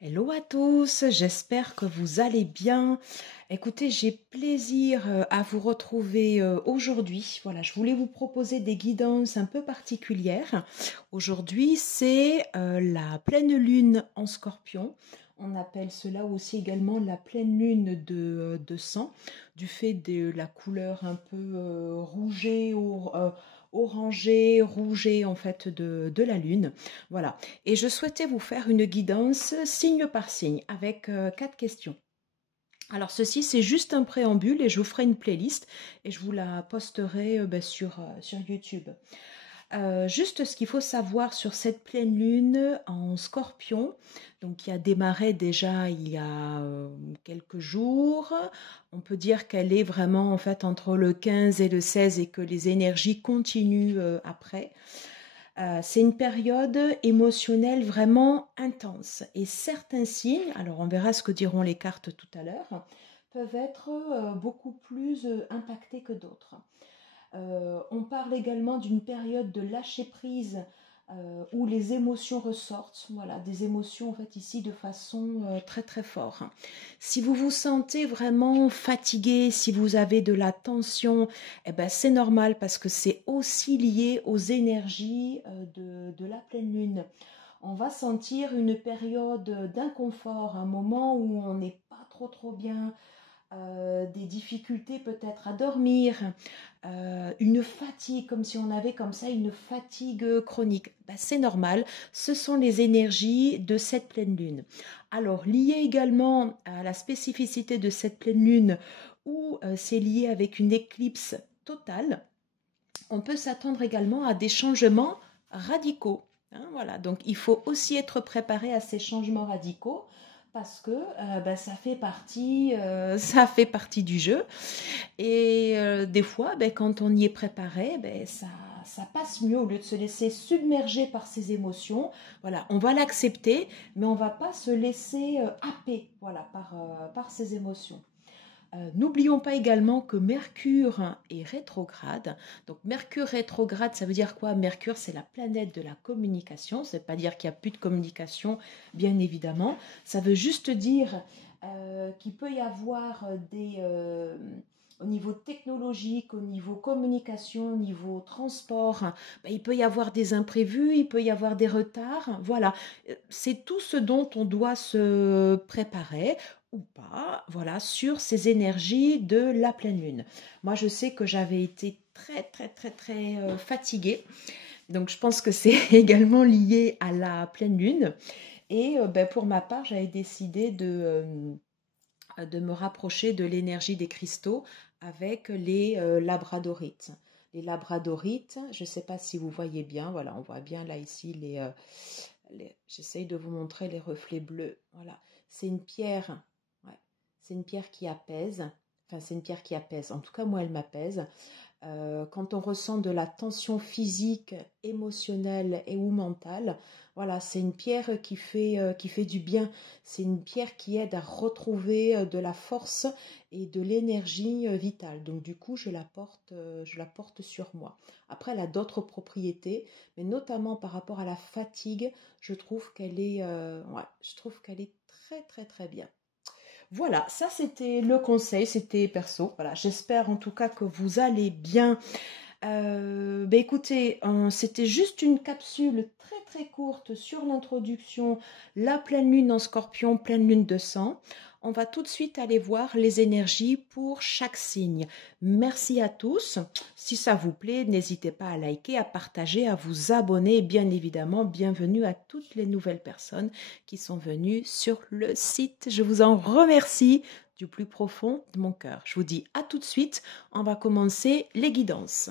Hello à tous, j'espère que vous allez bien. Écoutez, j'ai plaisir à vous retrouver aujourd'hui. Voilà, je voulais vous proposer des guidances un peu particulières. Aujourd'hui, c'est la pleine lune en Scorpion. On appelle cela aussi également la pleine lune de sang, du fait de la couleur un peu rouget, orangé, rouget en fait de la lune. Voilà. Et je souhaitais vous faire une guidance signe par signe avec 4 questions. Alors ceci, c'est juste un préambule et je vous ferai une playlist et je vous la posterai sur YouTube. Juste ce qu'il faut savoir sur cette pleine lune en Scorpion, donc qui a démarré déjà il y a quelques jours. On peut dire qu'elle est vraiment en fait entre le 15 et le 16 et que les énergies continuent après. C'est une période émotionnelle vraiment intense et certains signes, alors on verra ce que diront les cartes tout à l'heure, peuvent être beaucoup plus impactés que d'autres. On parle également d'une période de lâcher prise où les émotions ressortent, voilà, des émotions en fait ici de façon très très forte. Si vous vous sentez vraiment fatigué, si vous avez de la tension, eh ben, c'est normal parce que c'est aussi lié aux énergies de la pleine lune. On va sentir une période d'inconfort, un moment où on n'est pas trop bien, des difficultés peut-être à dormir, une fatigue, comme si on avait comme ça une fatigue chronique. Ben, c'est normal, ce sont les énergies de cette pleine lune. Alors, lié également à la spécificité de cette pleine lune, où c'est lié avec une éclipse totale, on peut s'attendre également à des changements radicaux. Hein, voilà, donc il faut aussi être préparé à ces changements radicaux parce que ça fait partie du jeu. Et des fois, quand on y est préparé, ça passe mieux au lieu de se laisser submerger par ses émotions. Voilà, on va l'accepter, mais on ne va pas se laisser happer voilà, par ses émotions. N'oublions pas également que Mercure est rétrograde. Donc Mercure rétrograde, ça veut dire quoi? Mercure, c'est la planète de la communication. Ça ne veut pas dire qu'il n'y a plus de communication, bien évidemment. Ça veut juste dire qu'il peut y avoir au niveau technologique, au niveau communication, au niveau transport, il peut y avoir des imprévus, il peut y avoir des retards. Voilà, c'est tout ce dont on doit se préparer ou pas, voilà, sur ces énergies de la pleine lune. Moi, je sais que j'avais été très fatiguée, donc je pense que c'est également lié à la pleine lune. Et pour ma part, j'avais décidé de me rapprocher de l'énergie des cristaux avec les labradorites. Les labradorites, je ne sais pas si vous voyez bien, voilà, on voit bien là ici j'essaye de vous montrer les reflets bleus. Voilà, c'est une pierre, ouais, c'est une pierre qui apaise. Enfin, c'est une pierre qui apaise. En tout cas, moi, elle m'apaise. Quand on ressent de la tension physique, émotionnelle et ou mentale, voilà, c'est une pierre qui fait du bien. C'est une pierre qui aide à retrouver de la force et de l'énergie vitale. Donc du coup, je la porte sur moi. Après, elle a d'autres propriétés, mais notamment par rapport à la fatigue, je trouve qu'elle est très bien. Voilà, ça c'était le conseil, c'était perso. Voilà, j'espère en tout cas que vous allez bien. Écoutez, c'était juste une capsule très courte sur l'introduction, la pleine lune en Scorpion, pleine lune de sang. On va tout de suite aller voir les énergies pour chaque signe. Merci à tous. Si ça vous plaît, n'hésitez pas à liker, à partager, à vous abonner. Et bien évidemment, bienvenue à toutes les nouvelles personnes qui sont venues sur le site. Je vous en remercie du plus profond de mon cœur. Je vous dis à tout de suite. On va commencer les guidances.